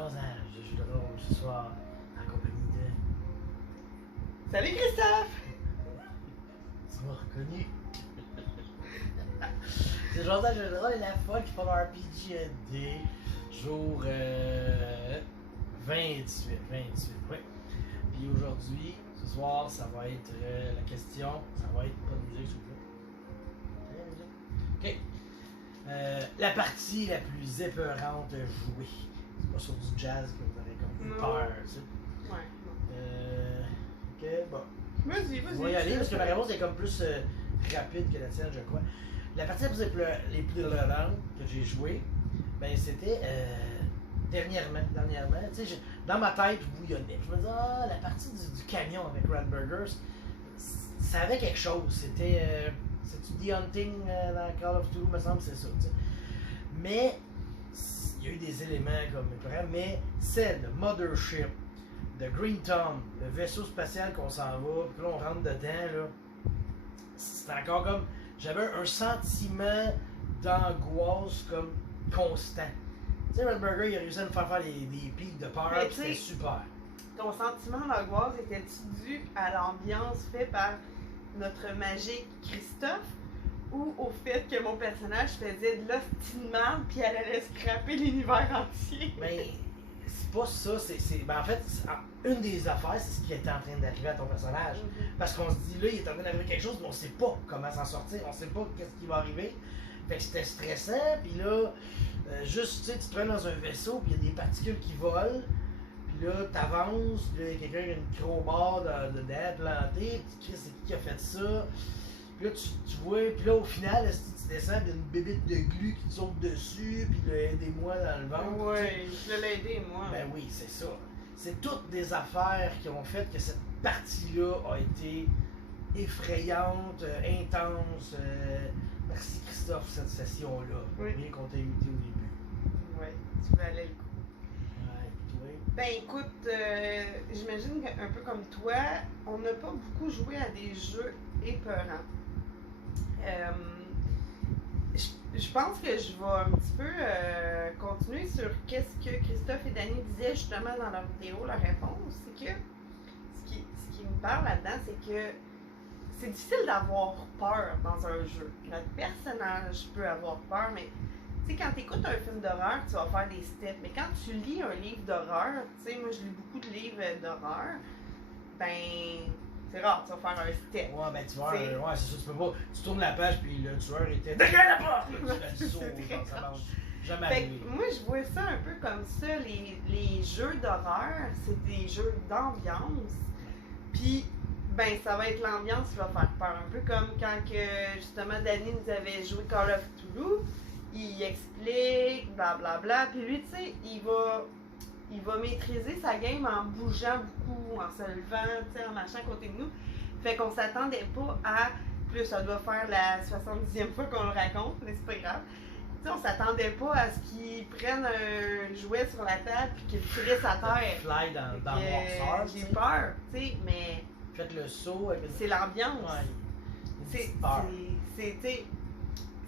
Jasage de jeux de rôle ce soir en compagnie de. Salut Christophe! Tu m'as reconnu. C'est Jasage de jeux de rôle et la folle qui font leur RPGD jour 28. Oui. Puis aujourd'hui, ce soir, ça va être la question. Ça va être pas de musique, s'il vous plaît. Ok. La partie la plus épeurante jouée. C'est pas sur du jazz que vous avez comme peur, tu sais. Ouais. Ok, bon. Vas-y. On va y aller parce que ma réponse est comme plus rapide que la tienne, je crois. La partie la plus les plus épeurante que j'ai jouée, ben c'était dernièrement. Tu sais, dans ma tête, je bouillonnais. Je me disais, la partie du camion avec Radburgers, ça avait quelque chose. C'était. C'est-tu The Hunting dans Call of Duty, me semble, c'est ça. T'sais. Mais il y a eu des éléments comme mais celle, le Mothership, de Green Tom, le vaisseau spatial qu'on s'en va, puis là on rentre dedans, là, c'était encore comme. J'avais un sentiment d'angoisse comme constant. Tu sais, Radburger, il a réussi à me faire des pics de peur, puis c'était super. Ton sentiment d'angoisse était-tu dû à l'ambiance faite par notre magique Christophe ou au fait que mon personnage faisait de l'ostinement puis elle allait scraper l'univers entier? Mais c'est pas ça, ben en fait, une des affaires, c'est ce qui était en train d'arriver à ton personnage. Parce qu'on se dit là, il est en train d'arriver quelque chose, mais on sait pas comment s'en sortir, on sait pas qu'est-ce qui va arriver. Fait que c'était stressant, puis là, juste, tu sais, tu te prends dans un vaisseau, puis il y a des particules qui volent. Puis là, t'avances, puis là, il y a quelqu'un qui a une crowbar dedans, plantée, puis tu c'est qui a fait ça? Puis là, tu vois, puis là, au final, tu descends, puis il y a une bébite de glu qui te saute dessus, puis là, aidez-moi dans le ventre. Oui, je l'ai aidé, moi. Ben oui, c'est ça. C'est toutes des affaires qui ont fait que cette partie-là a été effrayante, intense. Merci Christophe pour cette session-là. Oui. Bien qu'on t'ait imité au début. Oui, tu valais le coup. Ouais, ben écoute, j'imagine qu'un peu comme toi, on n'a pas beaucoup joué à des jeux épeurants. Je pense que je vais un petit peu continuer sur qu'est-ce que Christophe et Danny disaient justement dans leur vidéo, leur réponse. C'est que ce qui me parle là-dedans, c'est que c'est difficile d'avoir peur dans un jeu. Notre personnage peut avoir peur, mais tu sais, quand tu écoutes un film d'horreur, tu vas faire des steps. Mais quand tu lis un livre d'horreur, tu sais, moi je lis beaucoup de livres d'horreur, ben c'est rare, tu vas faire un step. Ouais, ben tu vois, ouais, c'est ça, tu peux pas. Tu tournes la page, puis le tueur était derrière la porte! Tu sautes, ça marche jamais arrivé. Moi, je vois ça un peu comme ça. Les jeux d'horreur, c'est des jeux d'ambiance. Puis, ben, ça va être l'ambiance qui va faire peur. Un peu comme quand que, justement, Danny nous avait joué Call of Duty. Il explique, blablabla. Puis lui, tu sais, il va maîtriser sa game en bougeant beaucoup, en se levant, tu sais, en marchant à côté de nous. Fait qu'on s'attendait pas à. Plus, ça doit faire la 70e fois qu'on le raconte, mais c'est pas grave. Tu sais, on s'attendait pas à ce qu'ils prennent un jouet sur la table puis qu'ils le tirent à terre. Fly dans Noirceur. J'ai peur, tu sais, mais. Faites le saut avec une. C'est l'ambiance. Ouais.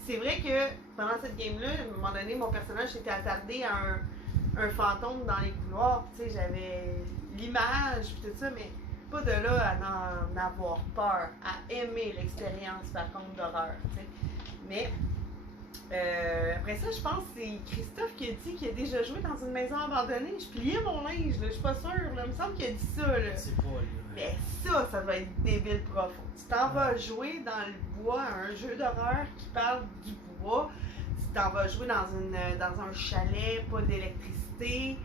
C'est vrai que pendant cette game-là, à un moment donné, mon personnage s'était attardé à un fantôme dans les couloirs. Tu sais, j'avais l'image puis tout ça, mais pas de là à en avoir peur, à aimer l'expérience par contre d'horreur. Tu sais. Mais après ça, je pense que c'est Christophe qui a dit qu'il a déjà joué dans une maison abandonnée. Je pliais mon linge, là, je suis pas sûre. Là. Il me semble qu'il a dit ça. Là. C'est pas là. Mais ça doit être débile profond. Tu t'en vas jouer dans le bois à un jeu d'horreur qui parle du bois. Tu t'en vas jouer dans un chalet, pas d'électricité.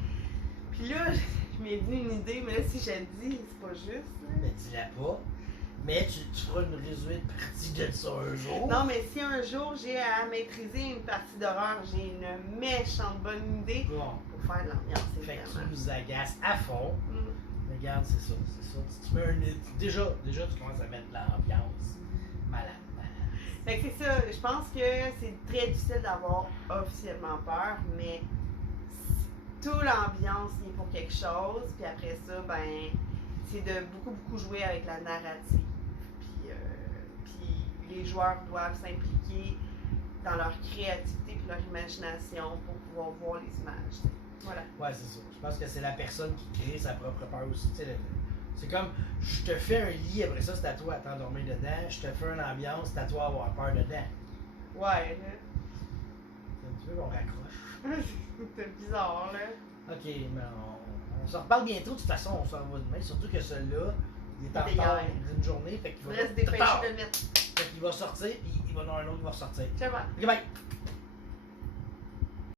Puis là, je m'est venu une idée, mais là, si je le dis, c'est pas juste. Là. Mais dis-la pas. Mais tu feras une résumé de partie de ça un jour. Non, mais si un jour j'ai à maîtriser une partie d'horreur, j'ai une méchante bonne idée Bon. pour faire de l'ambiance. Fait que tu nous agaces à fond. Mm. Regarde, c'est ça. Si tu mets déjà, tu commences à mettre de l'ambiance. Malade. Fait que c'est ça. Je pense que c'est très difficile d'avoir officiellement peur, mais toute l'ambiance est pour quelque chose. Puis après ça, ben, c'est de beaucoup jouer avec la narrative. Puis les joueurs doivent s'impliquer dans leur créativité et leur imagination pour pouvoir voir les images. Voilà. Ouais, c'est ça. Je pense que c'est la personne qui crée sa propre peur aussi. Tu sais, c'est comme, je te fais un lit, après ça, c'est à toi à t'endormir dedans. Je te fais une ambiance, c'est à toi d'avoir peur dedans. Ouais, là. C'est un petit peu qu'on raccroche. C'est bizarre, là. Ok, mais on se reparle bientôt. De toute façon, on se revoit demain. Surtout que celui-là, il est en retard d'une journée. Fait qu'il Il va reste dépêcher de le mettre. Fait qu'il va sortir, puis il va y en avoir un autre qui va ressortir. Ciao, bye. Ok, bye!